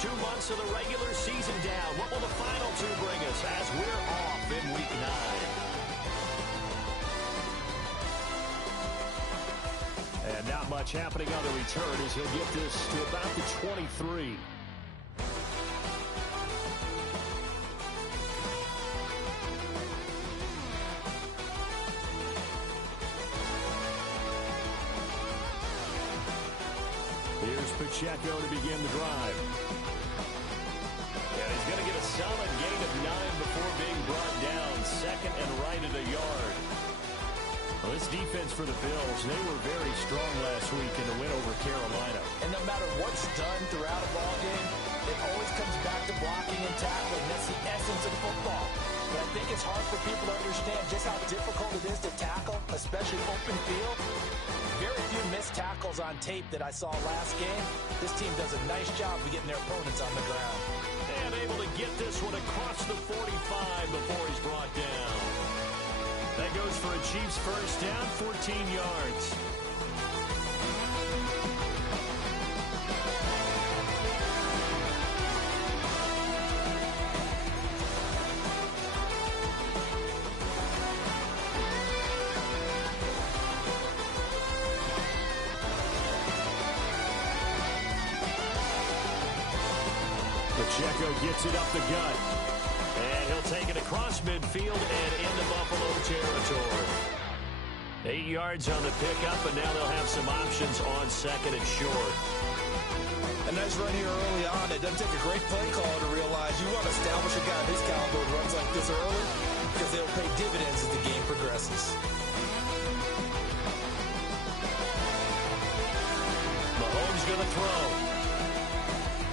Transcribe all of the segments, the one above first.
first 2 months of the regular season down. What will the final two bring us as we're off in Week 9? And not much happening on the return as he'll get this to about the 23. Here's Pacheco to begin the drive. And he's going to get a solid gain of 9 before being brought down. Second and right at a yard. Well, this defense for the Bills, they were very strong last week in the win over Carolina. And no matter what's done throughout a ball game, it always comes back to blocking and tackling. That's the essence of football. But I think it's hard for people to understand just how difficult it is to tackle, especially open field. Very few missed tackles on tape that I saw last game. This team does a nice job of getting their opponents on the ground. And able to get this one across the 45 before he's brought down. That goes for a Chiefs first down, 14 yards. Pacheco gets it up the gut. And he'll take it across midfield and into Buffalo territory. 8 yards on the pickup, and now they'll have some options on second and short. A nice run here early on. It doesn't take a great play caller to realize you want to establish a guy of his caliber who runs like this early because they'll pay dividends as the game progresses. Mahomes going to throw.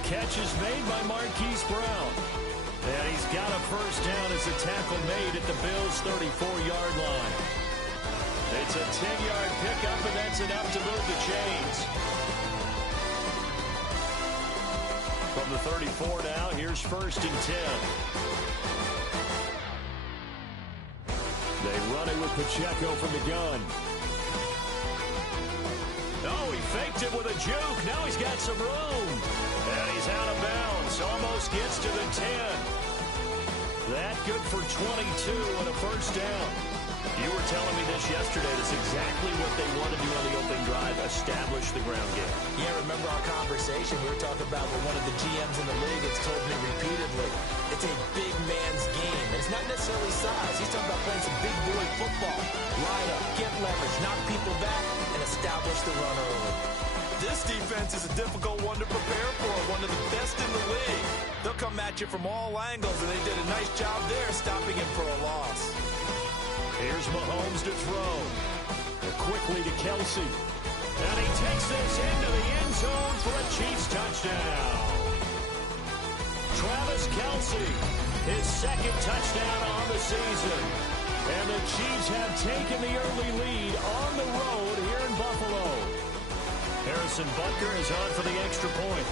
Catch is made by Marquise Brown. And he's got a first down as a tackle made at the Bills' 34-yard line. It's a 10-yard pickup, and that's enough to move the chains. From the 34 now, here's first and 10. They run it with Pacheco from the gun. Oh, he faked it with a juke. Now he's got some room. And he's out of bounds. Almost gets to the 10. That good for 22 and a first down. You were telling me this yesterday. That's exactly what they want to do on the opening drive, establish the ground game. Yeah, remember our conversation? We were talking about what one of the GMs in the league has told me repeatedly. It's a big man's game. And it's not necessarily size. He's talking about playing some big boy football. Line up, get leverage, knock people back, and establish the run early. This defense is a difficult one to prepare for, one of the best in the league. They'll come at you from all angles, and they did a nice job there stopping him for a loss. Here's Mahomes to throw. Quickly to Kelsey. And he takes this into the end zone for a Chiefs touchdown. Travis Kelsey, his second touchdown on the season. And the Chiefs have taken the early lead on the road here in Buffalo. Harrison Butker is on for the extra point.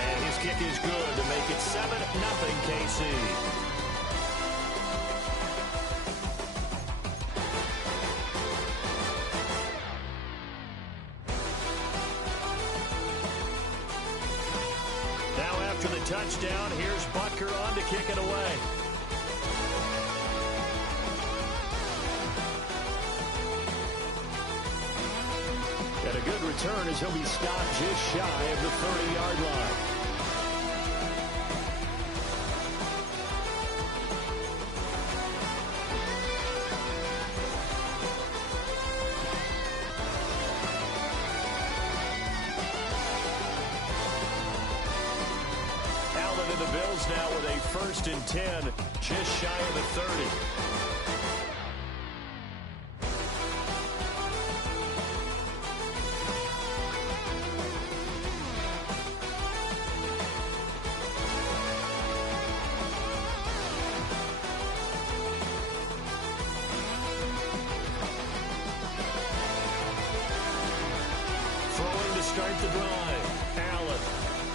And his kick is good to make it 7-0 KC. Now after the touchdown, here's Butker on to kick it away. And a good return as he'll be stopped just shy of the 30-yard line. Allen and the Bills now with a first and 10, just shy of the 30. Start the drive. Allen.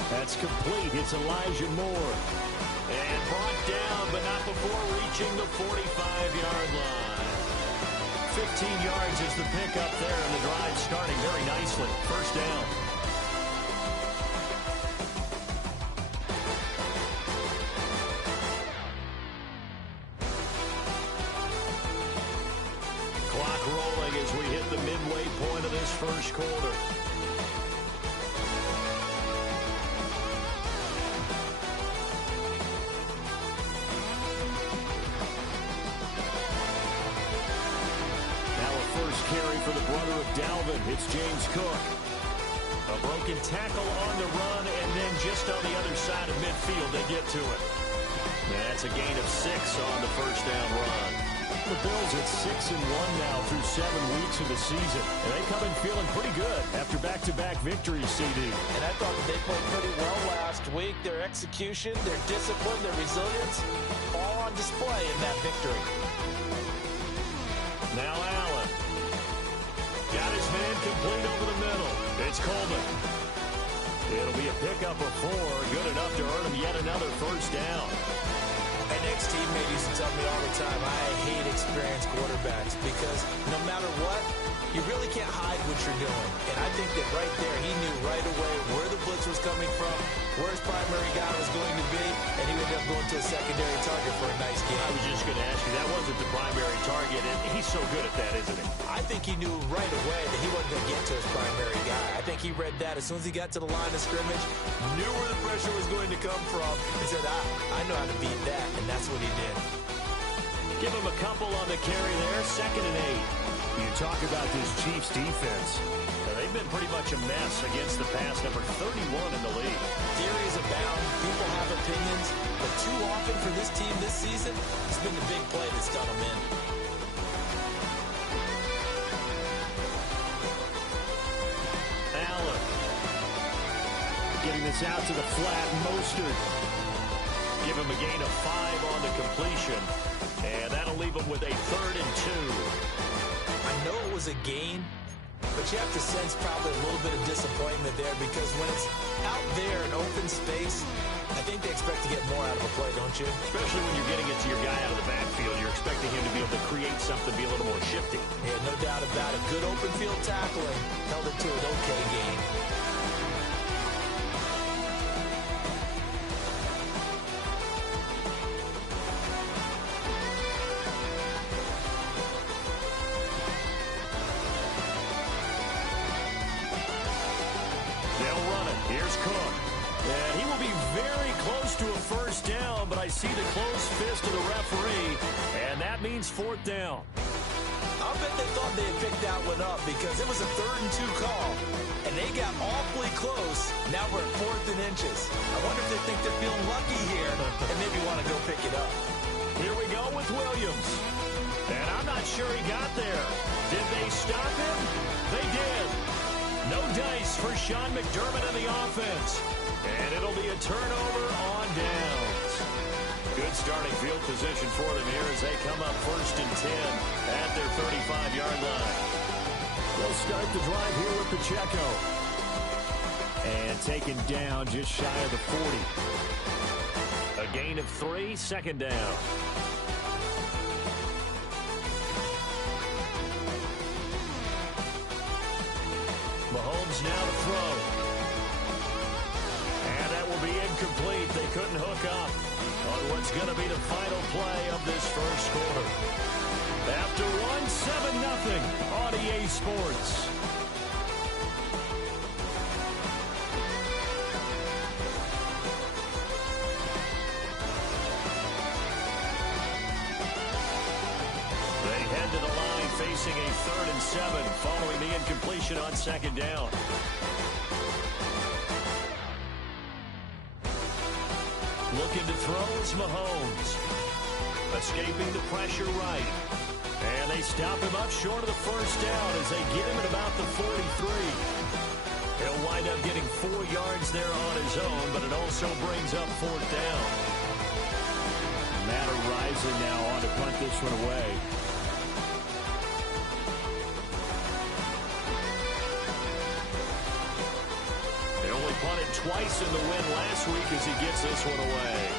That's complete. It's Elijah Moore. And brought down, but not before reaching the 45-yard line. 15 yards is the pickup there, and the drive starting very nicely. First down. Clock rolling as we hit the midway point of this first quarter. Carry for the brother of Dalvin. It's James Cook. A broken tackle on the run, and then just on the other side of midfield, they get to it. That's a gain of 6 on the first down run. The Bills at 6-1 now through 7 weeks of the season. And they come in feeling pretty good after back-to-back victories, CD. And I thought that they played pretty well last week. Their execution, their discipline, their resilience, all on display in that victory. Now Allen. Got his man complete over the middle. It's Coleman. It'll be a pickup of 4. Good enough to earn him yet another first down. An ex-teammate used to tell me all the time, I hate experienced quarterbacks because no matter what, you really can't hide what you're doing. And I think that right there, he knew right away where the blitz was coming from, where his primary guy was going to be, and he ended up going to a secondary target for a nice game. I was just going to ask you, that wasn't the primary target, and he's so good at that, isn't he? I think he knew right away that he wasn't going to get to his primary guy. I think he read that as soon as he got to the line of scrimmage, knew where the pressure was going to come from, and said, I know how to beat that, and that's what he did. Give him a couple on the carry there, 2nd and 8. You talk about this Chiefs defense. They've been pretty much a mess against the pass, number 31 in the league. Theories abound. People have opinions. But too often for this team this season, it's been the big play that's done them in. Allen. Getting this out to the flat. Mostert. Give him a gain of 5 on the completion. And that'll leave him with a 3rd and 2. I know it was a gain, but you have to sense probably a little bit of disappointment there because when it's out there in open space, I think they expect to get more out of a play, don't you? Especially when you're getting it to your guy out of the backfield. You're expecting him to be able to create something, be a little more shifty. Yeah, no doubt about it. Good open field tackling. Held it to an okay gain. Here's Cook. And he will be very close to a first down, but I see the closed fist of the referee, and that means 4th down. I'll bet they thought they had picked that one up because it was a 3rd and 2 call, and they got awfully close. Now we're at 4th and inches. I wonder if they think they're feeling lucky here and maybe want to go pick it up. Here we go with Williams. And I'm not sure he got there. Did they stop him? They did. No dice for Sean McDermott in the offense. And it'll be a turnover on downs. Good starting field position for them here as they come up 1st and 10 at their 35-yard line. They'll start the drive here with Pacheco. And taken down just shy of the 40. A gain of 3, 2nd down. Mahomes now to throw. And that will be incomplete. They couldn't hook up on what's going to be the final play of this first quarter. After 1-7-0 on EA Sports. They head to the line facing a 3rd and 7 following the incompletion on 2nd down. Looking to throw is Mahomes. Escaping the pressure right. And they stop him up short of the first down as they get him at about the 43. He'll wind up getting 4 yards there on his own, but it also brings up 4th down. Matter rising now on to punt this one away. They only punted twice in the win last week as he gets this one away.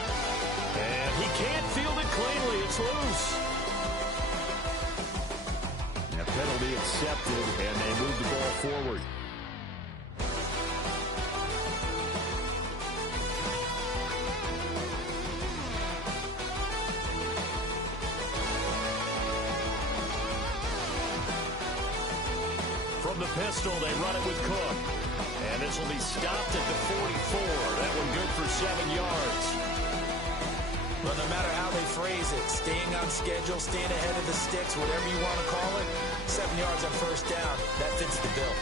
And he can't field it cleanly. It's loose. be accepted, and they move the ball forward. From the pistol, they run it with Cook. And this will be stopped at the 44. That one good for 7 yards. Well, no matter how they phrase it, staying on schedule, staying ahead of the sticks, whatever you want to call it, 7 yards on first down, that fits the bill.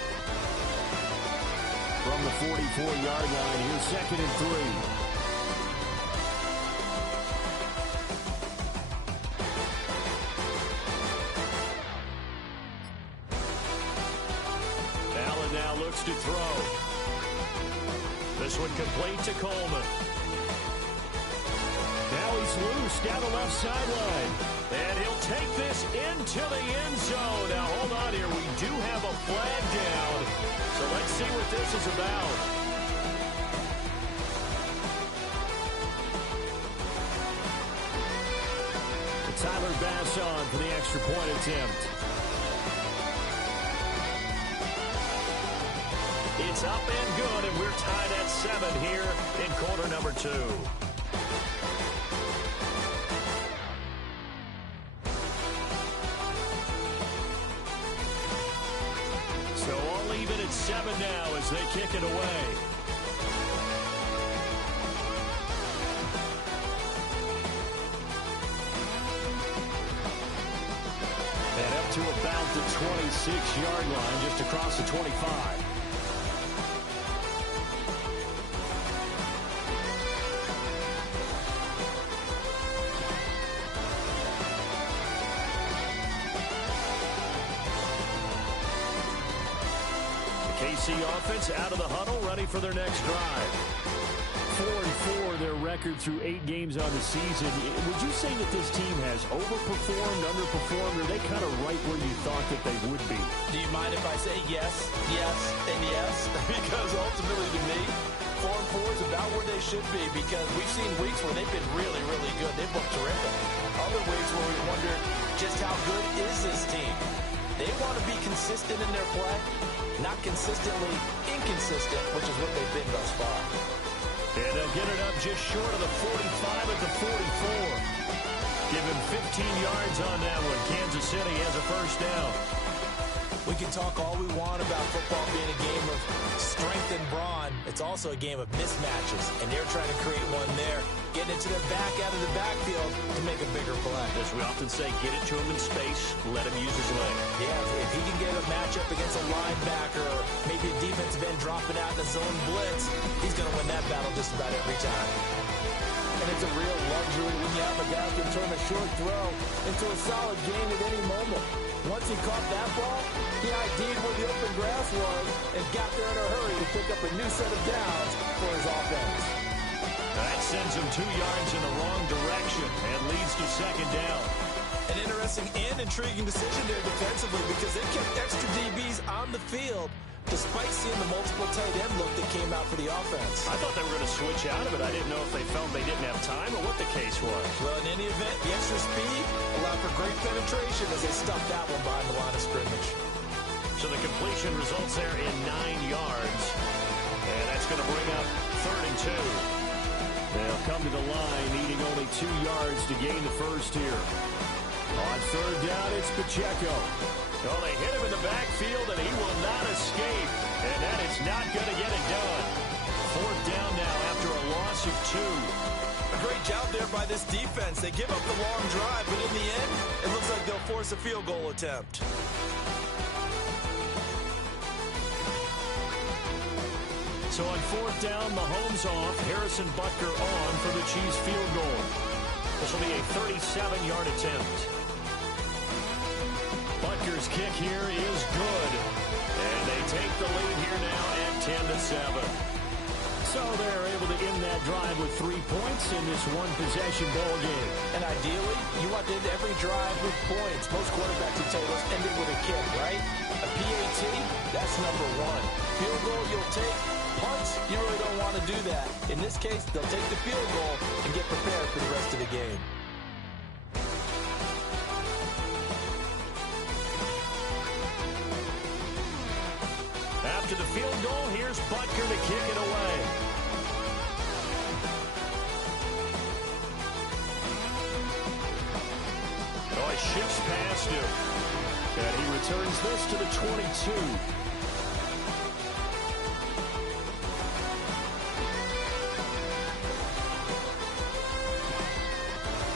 From the 44-yard line, here's 2nd and 3. To throw. This one complete to Coleman. Now he's loose down the left sideline. And he'll take this into the end zone. Now hold on here. We do have a flag down. So let's see what this is about. Tyler Bass on for the extra point attempt. It's up and good, and we're tied at 7 here in quarter number 2. So all even at 7 now as they kick it away. And up to about the 26-yard line, just across the 25. KC offense out of the huddle, ready for their next drive. 4-4, their record through 8 games on the season. Would you say that this team has overperformed, underperformed, or are they kind of right where you thought that they would be? Do you mind if I say yes, yes, and yes? Because ultimately to me, 4-4 is about where they should be, because we've seen weeks where they've been really, really good. They've looked terrific. Other weeks where we wonder just how good is this team. They want to be consistent in their play, not consistently inconsistent, which is what they've been thus far. And they'll get it up just short of the 45 at the 44. Give him 15 yards on that one. Kansas City has a first down. We can talk all we want about football being a game of strength and brawn. It's also a game of mismatches, and they're trying to create one there, getting it to their back out of the backfield to make a bigger play. As we often say, get it to him in space, let him use his leg. Yeah, if he can get a matchup against a linebacker or maybe a defensive end dropping out in a zone blitz, he's going to win that battle just about every time. And it's a real luxury when you have a guy who can turn a short throw into a solid gain at any moment. Once he caught that ball, he ID'd where the open grass was and got there in a hurry to pick up a new set of downs for his offense. That sends him 2 yards in the wrong direction and leads to second down. An interesting and intriguing decision there defensively, because they kept extra DBs on the field despite seeing the multiple tight end look that came out for the offense. I thought they were going to switch out of it. I didn't know if they felt they didn't have time or what the case was. Well, in any event, the extra speed allowed for great penetration as they stuffed that one behind the line of scrimmage. So the completion results there in 9 yards. And that's going to bring up 3rd and 2. They'll come to the line, needing only 2 yards to gain the first here. On 3rd down, it's Pacheco. Well, they hit him in the backfield, and he will not escape. And that is not going to get it done. 4th down now after a loss of 2. A great job there by this defense. They give up the long drive, but in the end, it looks like they'll force a field goal attempt. So on 4th down, Mahomes off, Harrison Butker on for the Chiefs field goal. This will be a 37-yard attempt. Butker's kick here is good. And they take the lead here now at 10-7. So they're able to end that drive with 3 points in this one-possession ball game. And ideally, you want to end every drive with points. Most quarterbacks would say, let's end it with a kick, right? A PAT, that's number 1. Field goal you'll take. Punts, you really don't want to do that. In this case, they'll take the field goal and get prepared for the rest of the game. to the field goal. Here's Butker to kick it away. Oh, he shifts past him. And he returns this to the 22.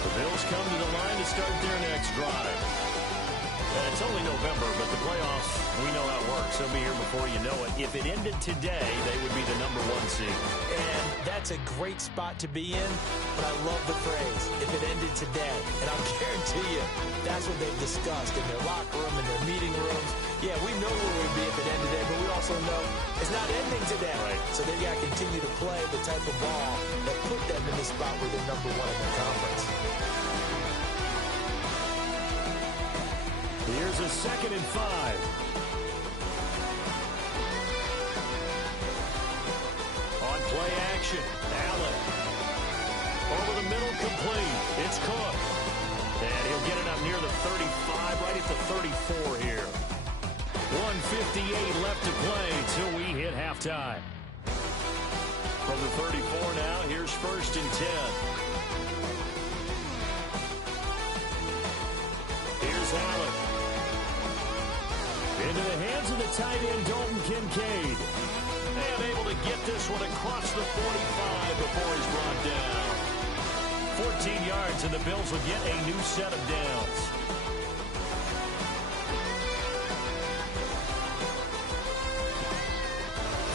The Bills come to the line to start their next drive. And it's only November, but the playoffs, we know how it works. They'll be here before you know it. If it ended today, they would be the #1 seed. And that's a great spot to be in, but I love the phrase, if it ended today. And I'll guarantee you, that's what they've discussed in their locker room, in their meeting rooms. Yeah, we know where we'd be if it ended today, but we also know it's not ending today. Right. So they've got to continue to play the type of ball that put them in the spot where they're #1 in their conference. Here's a 2nd and 5. On play action, Allen. Over the middle, complete. It's Cook. And he'll get it up near the 35, right at the 34 here. 1:58 left to play till we hit halftime. From the 34 now, here's 1st and 10. Here's Allen. Into the hands of the tight end, Dalton Kincaid. And able to get this one across the 45 before he's brought down. 14 yards, and the Bills will get a new set of downs.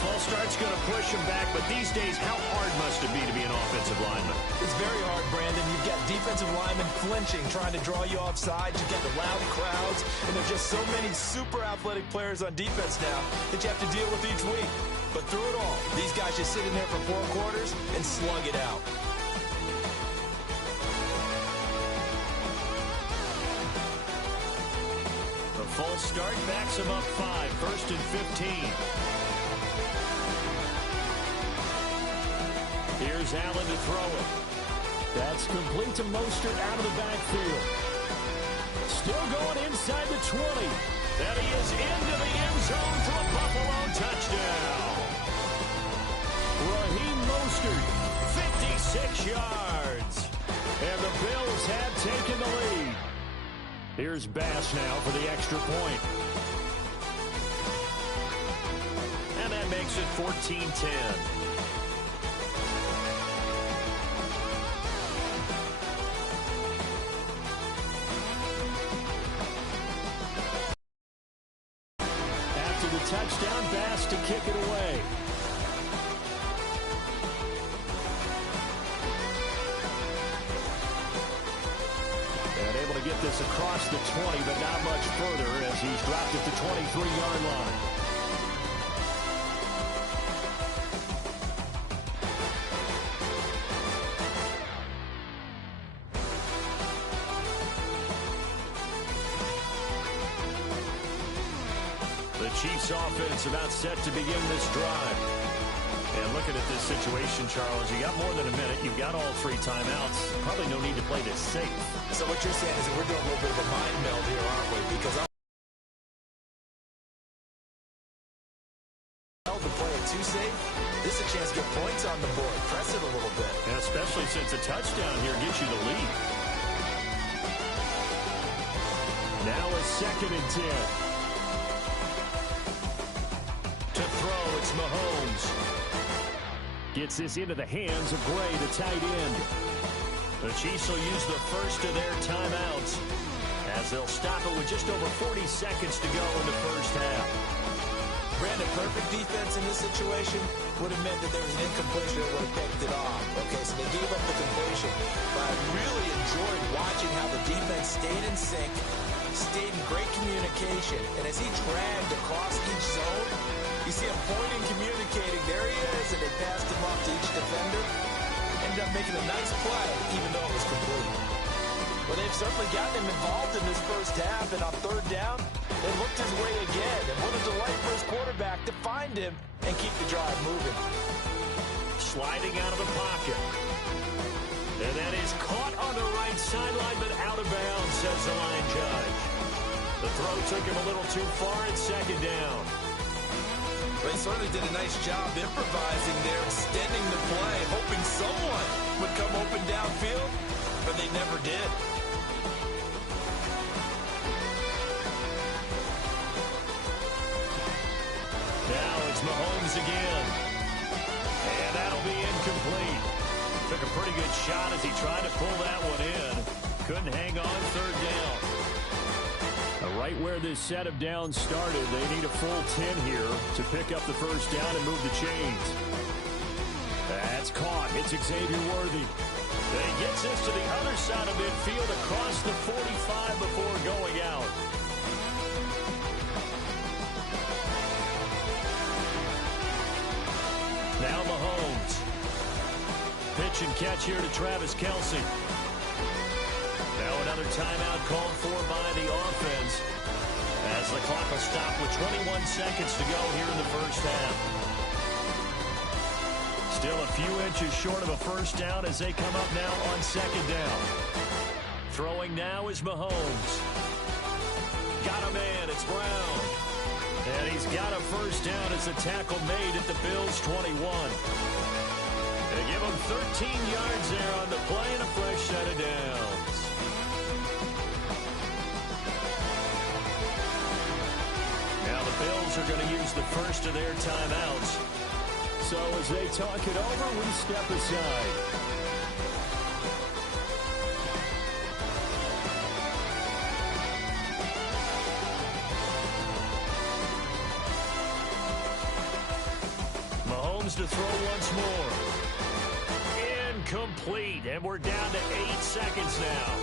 False start's going to push him back, but these days, how hard must it be to be an offensive lineman? It's very hard, Brandon. You've got defensive linemen flinching, trying to draw you off sides. You've got the loud crowds, and there are just so many super athletic players on defense now that you have to deal with each week. But through it all, these guys just sit in there for 4 quarters and slug it out. The false start backs him up 5, 1st and 15. Here's Allen to throw it. That's complete to Mostert out of the backfield. Still going inside the 20. And he is into the end zone for a Buffalo touchdown. Raheem Mostert, 56 yards. And the Bills have taken the lead. Here's Bass now for the extra point. And that makes it 14-10. Touchdown, Bass to kick it away. And able to get this across the 20, but not much further as he's dropped at the 23-yard line. The Chiefs offense about set to begin this drive. And looking at this situation, Charles, you got more than a minute. You've got all 3 timeouts. Probably no need to play this safe. So what you're saying is that we're doing a little bit of a mind meld here, aren't we? Because to play it too safe, this is a chance to get points on the board. Press it a little bit. And especially since a touchdown here gets you the lead. Now a 2nd and 10. To throw, it's Mahomes. Gets this into the hands of Gray, the tight end. The Chiefs will use the first of their timeouts as they'll stop it with just over 40 seconds to go in the first half. Brandon, perfect defense in this situation would have meant that there was an incompletion that would have picked it off. Okay, so they gave up the completion. But I really enjoyed watching how the defense stayed in sync, stayed in great communication, and as he dragged across each zone, you see him pointing, communicating. There he is, and they passed him off to each defender. Ended up making a nice play, even though it was complete. Well, they've certainly gotten him involved in this first half, and on 3rd down, they looked his way again. And what a delight for his quarterback to find him and keep the drive moving. Sliding out of the pocket. And that is caught on the right sideline, but out of bounds, says the line judge. The throw took him a little too far, and 2nd down. They certainly did a nice job improvising there, extending the play, hoping someone would come open downfield, but they never did. Now it's Mahomes again. And that'll be incomplete. Took a pretty good shot as he tried to pull that one in. Couldn't hang on third down. Right where this set of downs started, they need a full 10 here to pick up the first down and move the chains. That's caught. It's Xavier Worthy. And he gets us to the other side of midfield across the 45 before going out. Now Mahomes. Pitch and catch here to Travis Kelce. Now another timeout called for by the offense as the clock will stop with 21 seconds to go here in the first half. Still a few inches short of a first down as they come up now on second down. Throwing now is Mahomes. Got a man, it's Brown. And he's got a first down as the tackle made at the Bills' 21. They give him 13 yards there on the play and a fresh set of downs. Now the Bills are going to use the first of their timeouts. So as they talk it over, we step aside. Mahomes to throw once more. Incomplete, and we're down to 8 seconds now.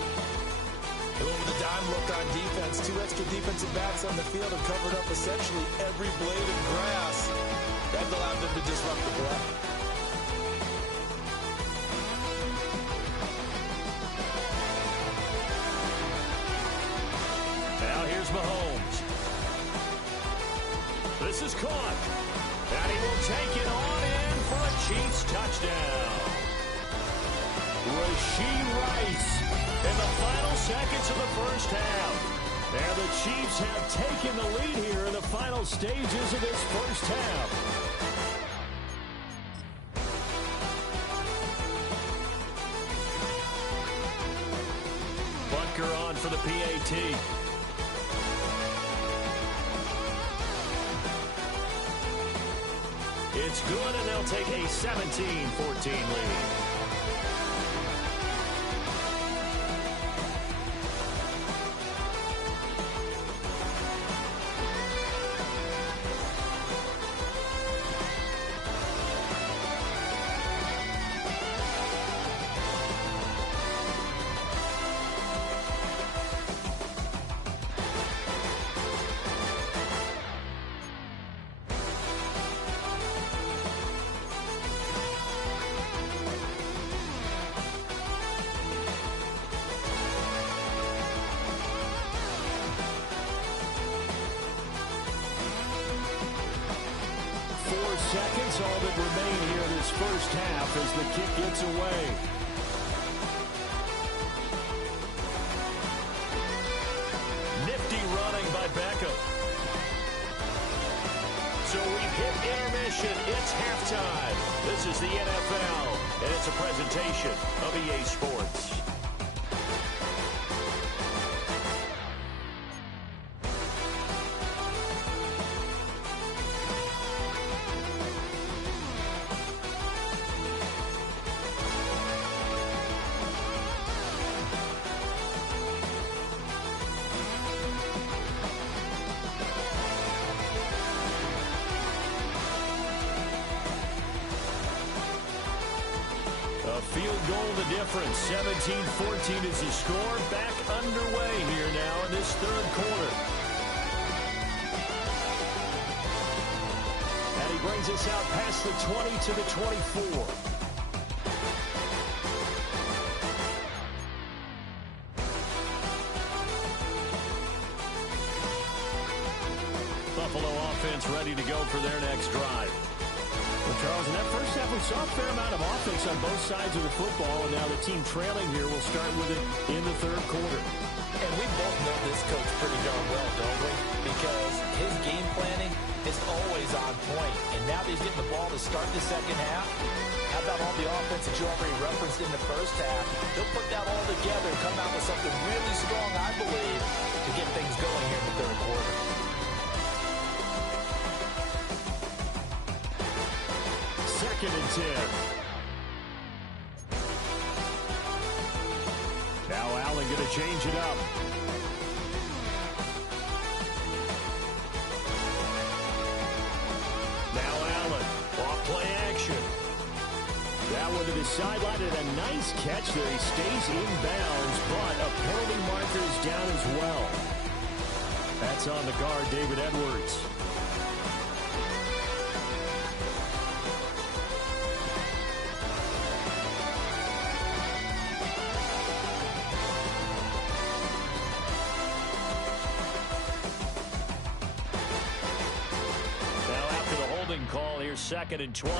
With a dime look on defense, 2 extra defensive backs on the field have covered up essentially every blade of grass. That allowed them to disrupt the play. Now here's Mahomes. This is caught. And he will take it on in for a Chiefs touchdown. Rashee Rice in the final seconds of the first half. And the Chiefs have taken the lead here in the final stages of this first half. Butker on for the PAT. It's good, and they'll take a 17-14 lead. Seconds all that remain here this first half as the kick gets away. Nifty running by Beckham. So we've hit intermission. It's halftime. This is the NFL, and it's a presentation of EA Sports. Field goal the difference. 17-14 is the score. Back underway here now in this third quarter. And he brings us out past the 20 to the 24. Buffalo offense ready to go for their next drive. Well, Charles, in that first half, we saw a fair amount of offense on both sides of the football, and now the team trailing here will start with it in the third quarter. And we both know this coach pretty darn well, don't we? Because his game planning is always on point. And now that he's getting the ball to start the second half, how about all the offense that you already referenced in the first half? He'll put that all together and come out with something really strong, I believe, to get things going here in the third quarter. Second and 10. Now Allen going to change it up. Now Allen, off play action. That one to the sideline and a nice catch there. He stays in bounds, but a penalty marker is down as well. That's on the guard, David Edwards. Call here, second and 20.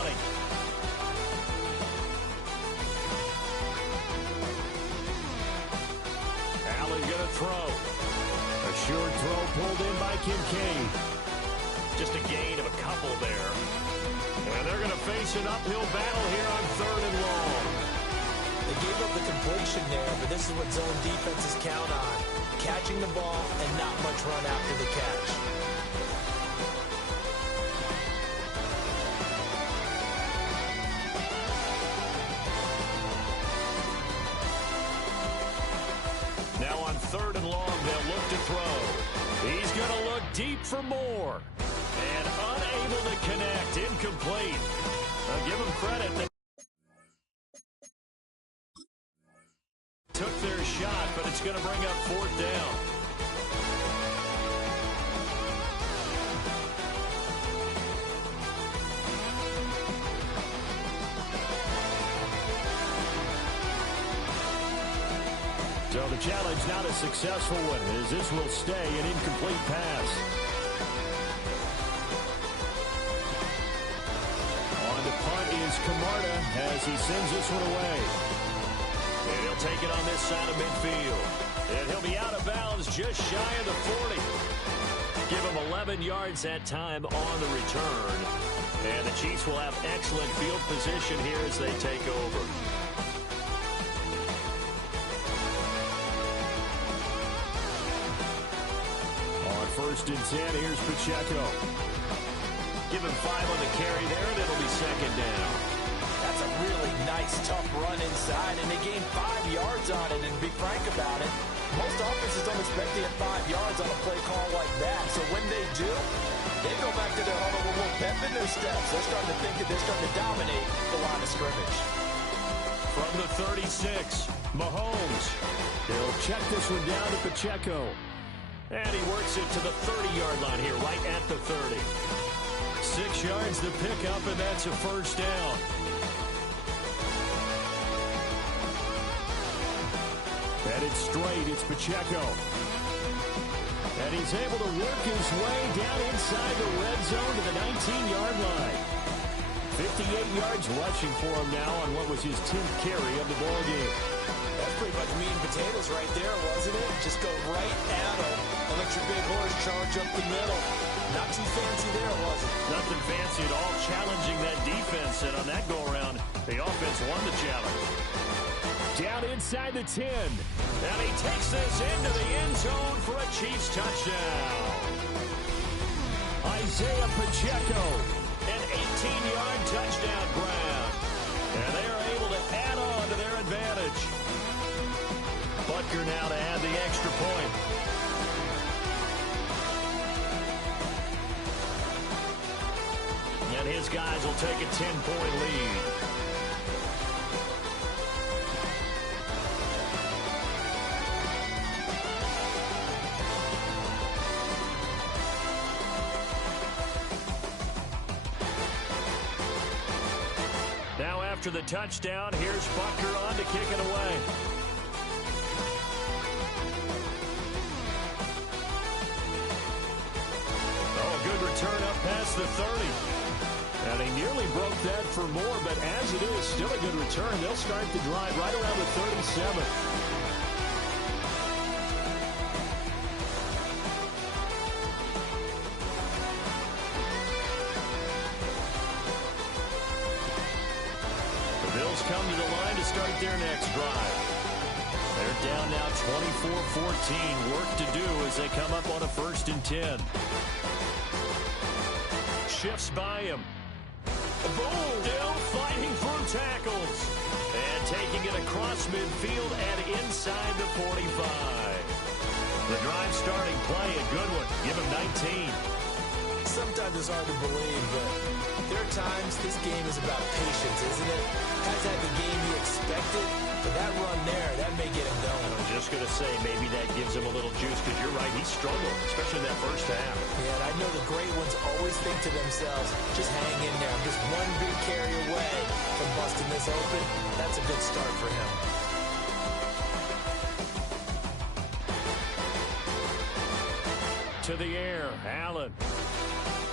Allen gonna throw. A short throw pulled in by Kincaid. Just a gain of a couple there. And they're gonna face an uphill battle here on third and long. They gave up the completion there, but this is what zone defenses count on. Catching the ball and not much run after the catch. Now on third and long, they'll look to throw. He's going to look deep for more. And unable to connect. Incomplete. I'll give him credit. They took their shot, but it's going to bring up fourth down. So the challenge not a successful one, as this will stay an incomplete pass. On the punt is Camarda as he sends this one away. And he'll take it on this side of midfield. And he'll be out of bounds just shy of the 40. Give him 11 yards that time on the return. And the Chiefs will have excellent field position here as they take over. First and 10, here's Pacheco. Give him 5 on the carry there, and it'll be second down. That's a really nice, tough run inside, and they gained 5 yards on it. And to be frank about it, most offenses don't expect to get 5 yards on a play call like that. So when they do, they go back to their huddle with a little pep in their steps. They're starting to think that they're starting to dominate the line of scrimmage. From the 36, Mahomes. He'll check this one down to Pacheco. And he works it to the 30-yard line here, right at the 30. 6 yards to pick up, and that's a first down. Headed straight, it's Pacheco. And he's able to work his way down inside the red zone to the 19-yard line. 58 yards rushing for him now on what was his 10th carry of the ballgame. That's pretty much meat and potatoes right there, wasn't it? Just go right at him and let your big horse charge up the middle. Not too fancy there, was it? Nothing fancy at all, challenging that defense. And on that go-around, the offense won the challenge. Down inside the 10. And he takes this into the end zone for a Chiefs touchdown. Isaiah Pacheco, an 18-yard touchdown grab. And they are able to add on to their advantage. Butker now to add the extra point. And his guys will take a 10-point lead. Now after the touchdown, here's Butker on to kick it away. Return up past the 30. And he nearly broke that for more, but as it is, still a good return. They'll start the drive right around the 37. come to the line to start their next drive. They're down now 24-14. Work to do as they come up on a 1st and 10. Shifts by him. Boom! Still fighting through tackles. And taking it across midfield and inside the 45. The drive starting play, a good one. Give him 19. Sometimes it's hard to believe, but there are times this game is about patience, isn't it? Hasn't had the game he expected, but that run there, that may get him going. I was just going to say, maybe that gives him a little juice, because you're right, he struggled, especially in that first half. Yeah, and I know the great ones always think to themselves, just hang in there. I'm just one big carry away from busting this open. That's a good start for him. To the air, Allen.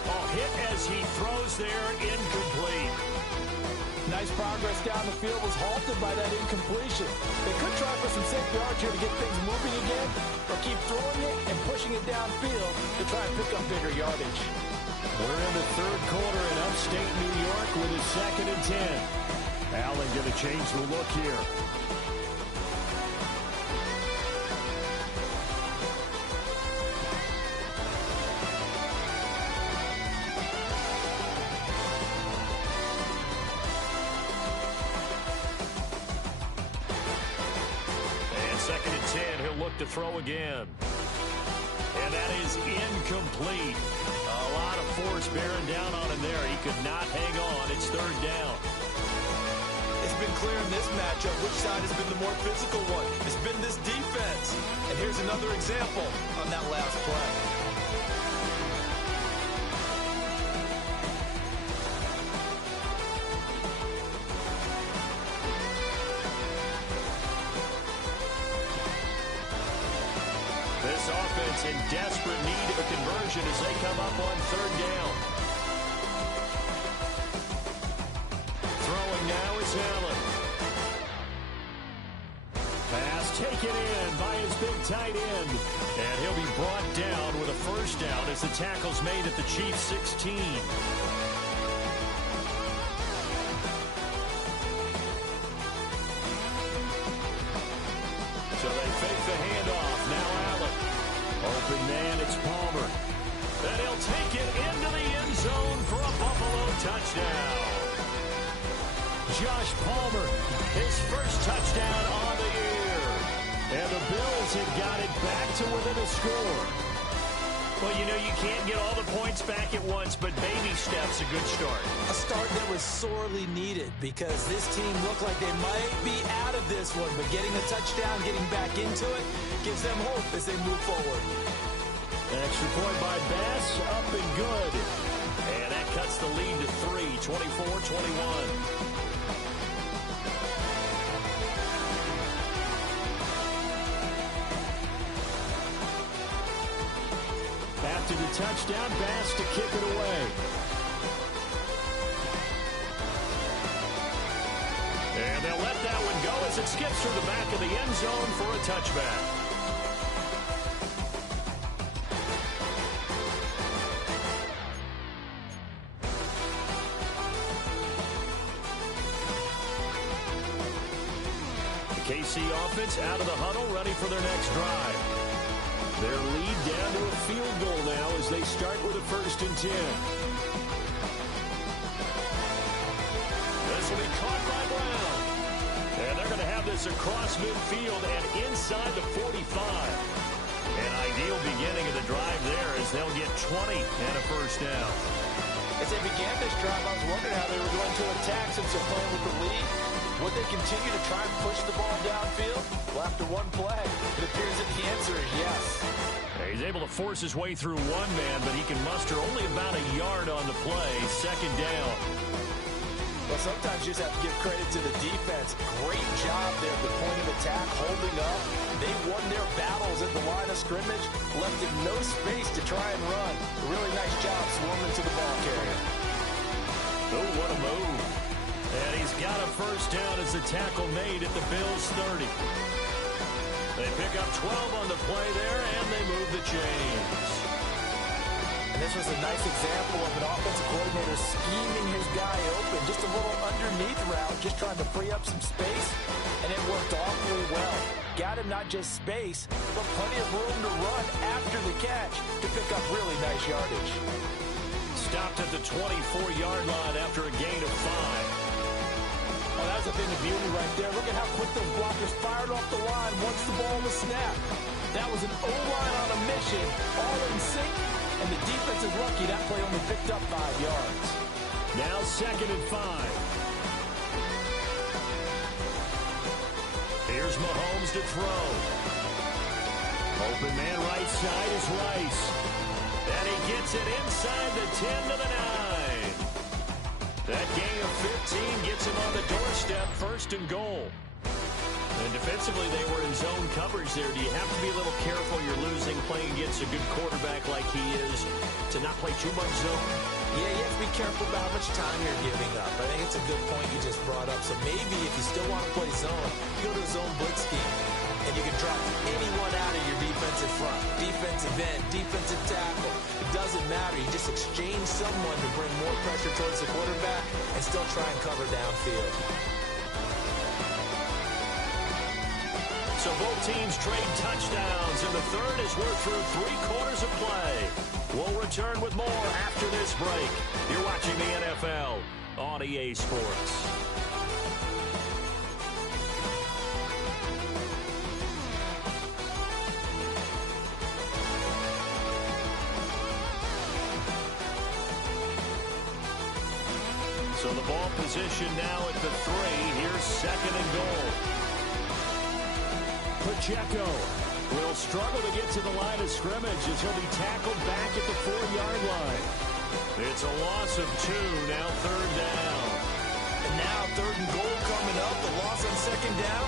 Oh, hit as he throws there, incomplete. Nice progress down the field, was halted by that incompletion. They could try for some safe yards here to get things moving again, or keep throwing it and pushing it downfield to try and pick up bigger yardage. We're in the third quarter in upstate New York with a 2nd and 10. Allen going to change the look here. To throw again. And that is incomplete. A lot of force bearing down on him there. He could not hang on. It's 3rd down. It's been clear in this matchup which side has been the more physical one. It's been this defense. And here's another example on that last play. Offense in desperate need of a conversion as they come up on 3rd down. Throwing now is Allen. Pass taken in by his big tight end. And he'll be brought down with a 1st down as the tackle's made at the Chiefs' 16. So they fake the handoff. Now Allen. Open man, it's Palmer. And he'll take it into the end zone for a Buffalo touchdown. Josh Palmer, his first touchdown on the year. And the Bills have got it back to within a score. Well, you know, you can't get all the points back at once, but baby steps, a good start. A start that was sorely needed because this team looked like they might be out of this one, but getting a touchdown, getting back into it, gives them hope as they move forward. An extra point by Bass, up and good. And that cuts the lead to 3, 24-21. After the touchdown, Bass to kick it away. And they'll let that one go as it skips through the back of the end zone for a touchback. The KC offense out of the huddle, ready for their next drive. Their lead down to a field goal now as they start with a 1st and 10. This will be caught by Brown. And they're going to have this across midfield and inside the 45. An ideal beginning of the drive there as they'll get 20 and a 1st down. As they began this drive, I was wondering how they were going to attack since they're playing with the lead. Would they continue to try and push the ball downfield? Well, after one play, it appears that the answer is yes. He's able to force his way through one man, but he can muster only about a yard on the play. 2nd down. Well, sometimes you just have to give credit to the defense. Great job there at the point of attack, holding up. They won their battles at the line of scrimmage, left him no space to try and run. A really nice job swarming to the ball carrier. Oh, what a move. And he's got a 1st down as the tackle made at the Bills' 30. They pick up 12 on the play there, and they move the chains. And this was a nice example of an offensive coordinator scheming his guy open. Just a little underneath route, just trying to free up some space, and it worked awfully well. Got him not just space, but plenty of room to run after the catch to pick up really nice yardage. Stopped at the 24-yard line after a gain of 5. Oh, that's a thing of beauty right there. Look at how quick those blockers fired off the line once the ball was snapped. That was an O-line on a mission, all in sync, and the defense is lucky that play only picked up 5 yards. Now 2nd and 5. Here's Mahomes to throw. Open man right side is Rice. And he gets it inside the 10 to the 9. That gain of 15 gets him on the doorstep, 1st and goal. And defensively, they were in zone coverage there. Do you have to be a little careful you're losing playing against a good quarterback like he is to not play too much zone? Yeah, you have to be careful about how much time you're giving up. I think it's a good point you just brought up. So maybe if you still want to play zone, you go to a zone blitz scheme, and you can drop anyone out of your defensive front, defensive end, defensive tackle. It doesn't matter. You just exchange someone to bring more pressure towards the quarterback and still try and cover downfield. So both teams trade touchdowns, and the third as we're through 3 quarters of play. We'll return with more after this break. You're watching the NFL on EA Sports. So the ball position now at the 3. Here's 2nd and goal. Pacheco will struggle to get to the line of scrimmage as he'll be tackled back at the 4-yard line. It's a loss of 2, now 3rd down. And now 3rd and goal coming up, the loss on 2nd down.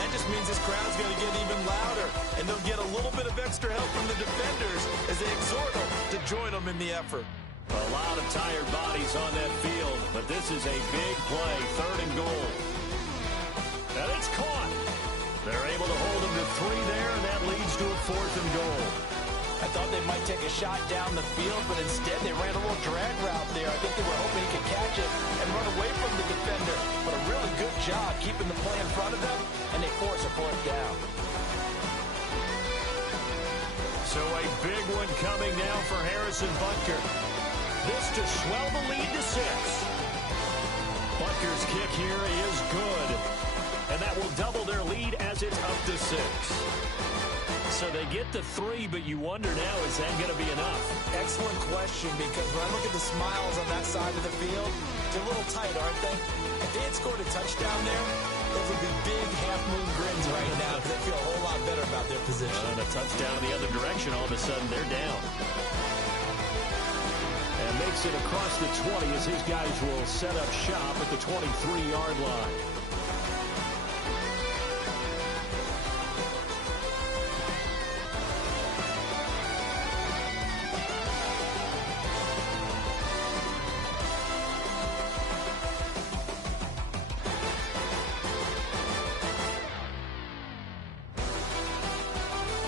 That just means this crowd's going to get even louder, and they'll get a little bit of extra help from the defenders as they exhort them to join them in the effort. A lot of tired bodies on that field, but this is a big play, 3rd and goal. And it's caught. They're able to hold him to 3 there, and that leads to a 4th and goal. I thought they might take a shot down the field, but instead they ran a little drag route there. I think they were hoping he could catch it and run away from the defender. But a really good job keeping the play in front of them, and they force a 4th down. So a big one coming now for Harrison Butker. This to swell the lead to 6. Butker's kick here is good. And that will double their lead as it's up to 6. So they get the 3, but you wonder now, is that going to be enough? Excellent question, because when I look at the smiles on that side of the field, they're a little tight, aren't they? If they had scored a touchdown there, those would be big half-moon grins right now because they feel a whole lot better about their position. And a touchdown the other direction, all of a sudden they're down. And makes it across the 20 as his guys will set up shop at the 23-yard line.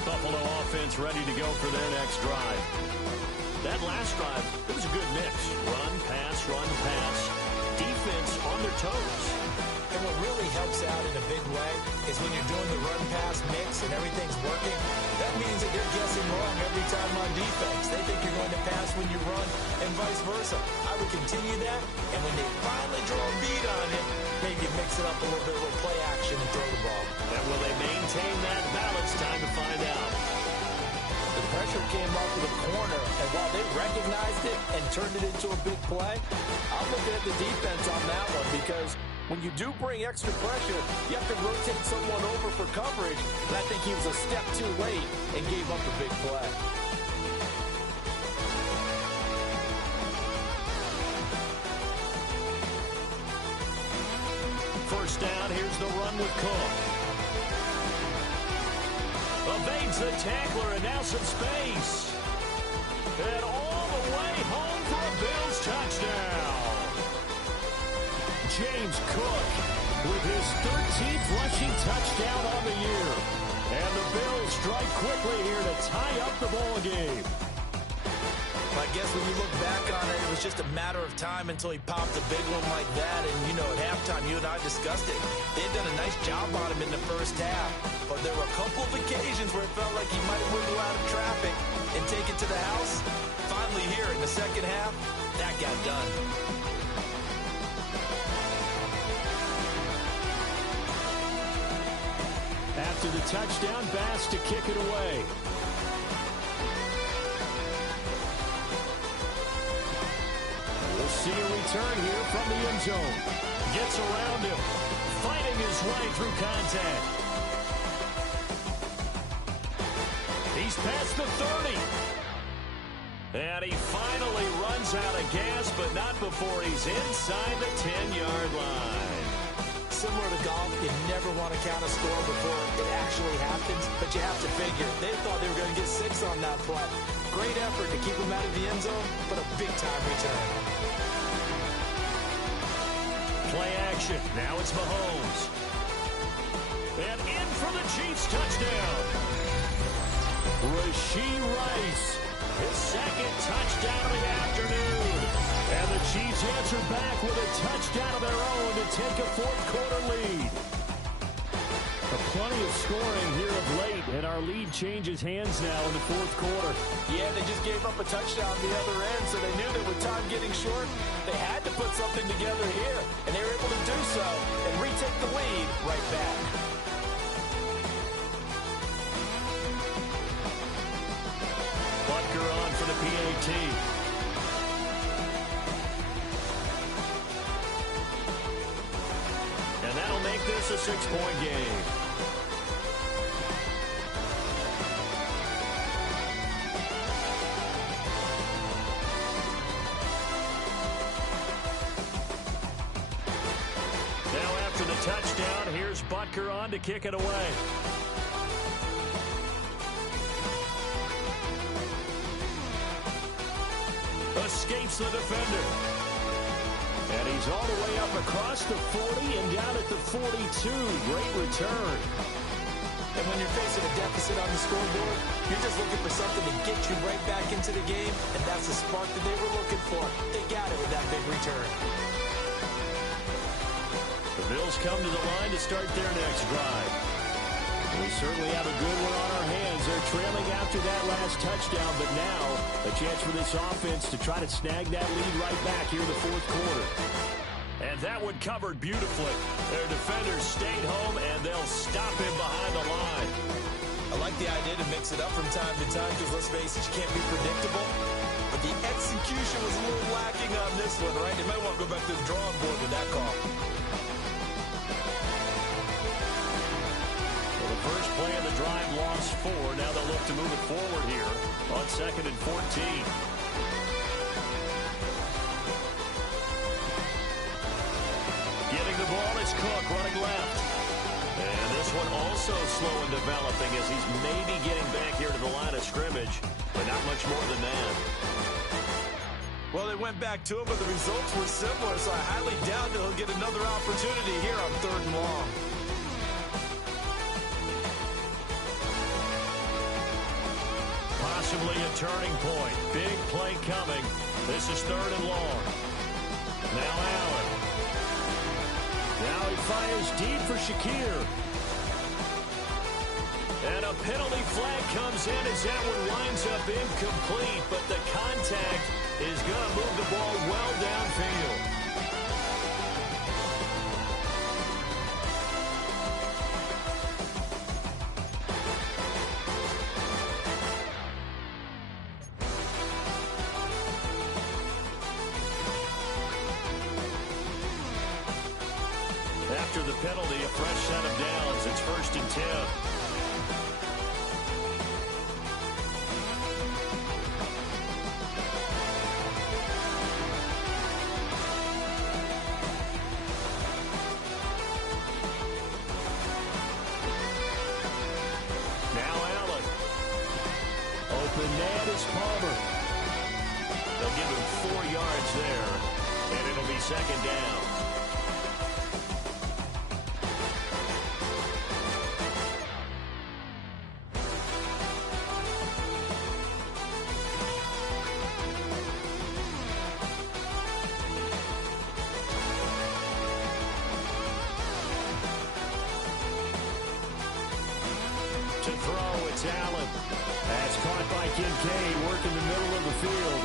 Buffalo offense ready to go for their next drive. That last drive, it was a good mix. Run, pass, defense on their toes. And what really helps out in a big way is when you're doing the run-pass mix and everything's working, that means that they're guessing wrong every time on defense. They think you're going to pass when you run and vice versa. I would continue that, and when they finally draw a beat on it, maybe mix it up a little bit, a little play action and throw the ball. And will they maintain that balance? Time to find out. The pressure came off of the corner, and while they recognized it and turned it into a big play, I'm looking at the defense on that one because when you do bring extra pressure, you have to rotate someone over for coverage, and I think he was a step too late and gave up a big play. First down, here's the run with Cook. Evades the tackler, and now some space. And all the way home for a Bills touchdown. James Cook with his 13th rushing touchdown on the year. And the Bills strike quickly here to tie up the ball game. My guess when you look back on it, it was just a matter of time until he popped a big one like that. And, you know, at halftime, you and I discussed it. They had done a nice job on him in the first half. But there were a couple of occasions where it felt like he might wiggle out of traffic and take it to the house. Finally here in the second half, that got done. After the touchdown, Bass to kick it away. We'll see a return here from the end zone. Gets around him, fighting his way through contact. He's past the 30. And he finally runs out of gas, but not before he's inside the 10-yard line. Similar to golf, you never want to count a score before it actually happens, but you have to figure they thought they were going to get 6 on that play. Great effort to keep him out of the end zone, but a big-time return. Play action. Now it's Mahomes. And in for the Chiefs touchdown. Rashee Rice, his second touchdown of the afternoon. And the Chiefs answer back with a touchdown of their own to take a fourth-quarter lead. Plenty of scoring here of late, and our lead changes hands now in the fourth quarter. Yeah, they just gave up a touchdown the other end, so they knew that with time getting short, they had to put something together here, and they were able to do so and retake the lead right back. Butker on for the PAT. And that'll make this a 6-point game. Now after the touchdown, here's Butker on to kick it away. Escapes the defender. And he's all the way up across the 40 and down at the 42. Great return. And when you're facing a deficit on the scoreboard, you're just looking for something to get you right back into the game, and that's the spark that they were looking for. They got it with that big return. The Bills come to the line to start their next drive. We certainly have a good one on our hands. They're trailing after that last touchdown, but now a chance for this offense to try to snag that lead right back here in the fourth quarter. And that one covered beautifully. Their defenders stayed home, and they'll stop him behind the line. I like the idea to mix it up from time to time because, let's face it, you can't be predictable. But the execution was a little lacking on this one, right? They might want to go back to the drawing board with that call. First play of the drive, lost 4. Now they'll look to move it forward here on 2nd and 14. Getting the ball is Cook running left. And this one also slow in developing as he's maybe getting back here to the line of scrimmage, but not much more than that. Well, they went back to him, but the results were similar, so I highly doubt that he'll get another opportunity here on 3rd and long. Possibly a turning point. Big play coming. This is 3rd and long. Now Allen. Now he fires deep for Shakir. And a penalty flag comes in as that one winds up incomplete, but the contact is going to move the ball well downfield. After the penalty, a fresh set of downs. It's 1st and 10. Now Allen. Open man is Palmer. They'll give him 4 yards there, and it'll be 2nd down. it's Allen. That's caught by Kincaid, working the middle of the field.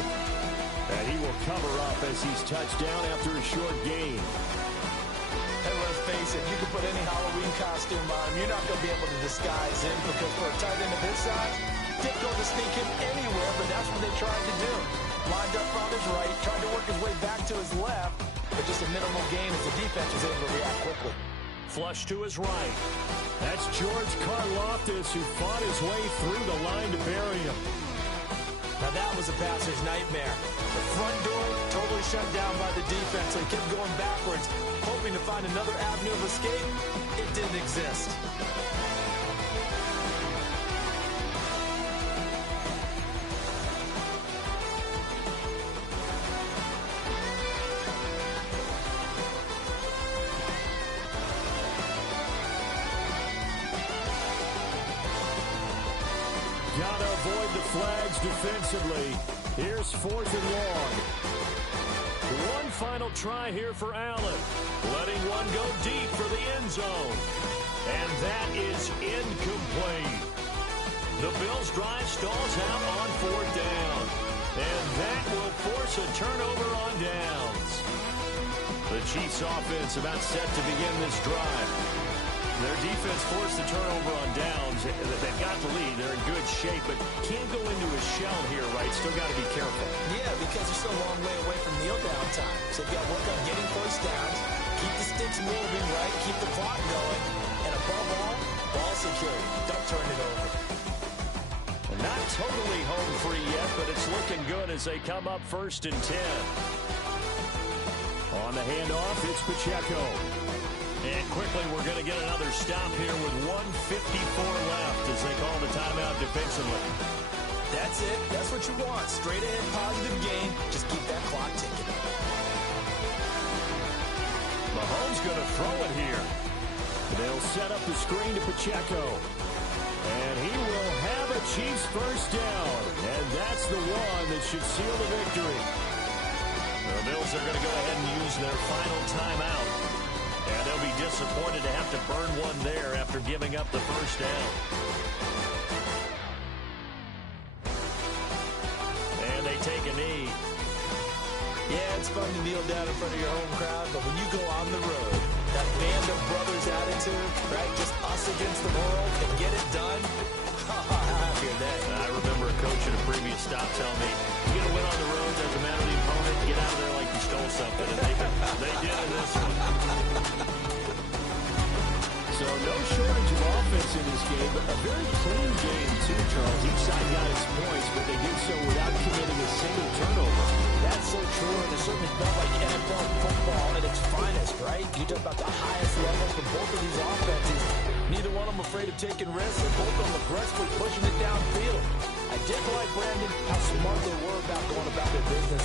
And he will cover up as he's touched down after a short gain. And let's face it, you can put any Halloween costume on him. You're not going to be able to disguise him because for a tight end of his size, difficult to sneak him anywhere, but that's what they tried to do. Lined up on his right, tried to work his way back to his left, but just a minimal gain as the defense was able to react quickly. Flush to his right. That's George Karlaftis who fought his way through the line to bury him. Now that was a passer's nightmare. The front door totally shut down by the defense, so he kept going backwards, hoping to find another avenue of escape. It didn't exist. Gotta avoid the flags defensively. Here's 4th and long. One final try here for Allen. Letting one go deep for the end zone. And that is incomplete. The Bills' drive stalls out on 4th down. And that will force a turnover on downs. The Chiefs' offense about set to begin this drive. Their defense forced the turnover on downs. They've got the lead. They're in good shape, but can't go into a shell here, right? Still got to be careful. Yeah, because they're still a long way away from kneel down time. So they've got to work on getting first downs, keep the sticks moving, right? Keep the clock going. And above all, ball security. Don't turn it over. Not totally home free yet, but it's looking good as they come up 1st and 10. On the handoff, it's Pacheco. And quickly, we're going to get another stop here with 1:54 left as they call the timeout defensively. That's it. That's what you want. Straight ahead, positive gain. Just keep that clock ticking. Mahomes going to throw it here. They'll set up the screen to Pacheco. And he will have a Chiefs first down. And that's the one that should seal the victory. The Bills are going to go ahead and use their final timeout. And they'll be disappointed to have to burn one there after giving up the first down. And they take a knee. Yeah, it's fun to kneel down in front of your home crowd, but when you go on the road, that band of brothers attitude, right, just us against the world and get it done, how happy are they? I remember a coach at a previous stop telling me, you get a win on the road, doesn't matter the opponent, get out of there like you stole something. And they did in this one. So no shortage of offense in this game, but a very clean game too, Charles. Each side got its points, but they did so without committing a single turnover. That's so true, and it certainly felt like NFL football at its finest, right? You talk about the highest level for both of these offenses. Neither one of them afraid of taking risks, and both of them aggressively pushing it downfield. I did like, Brandon, how smart they were about going about their business.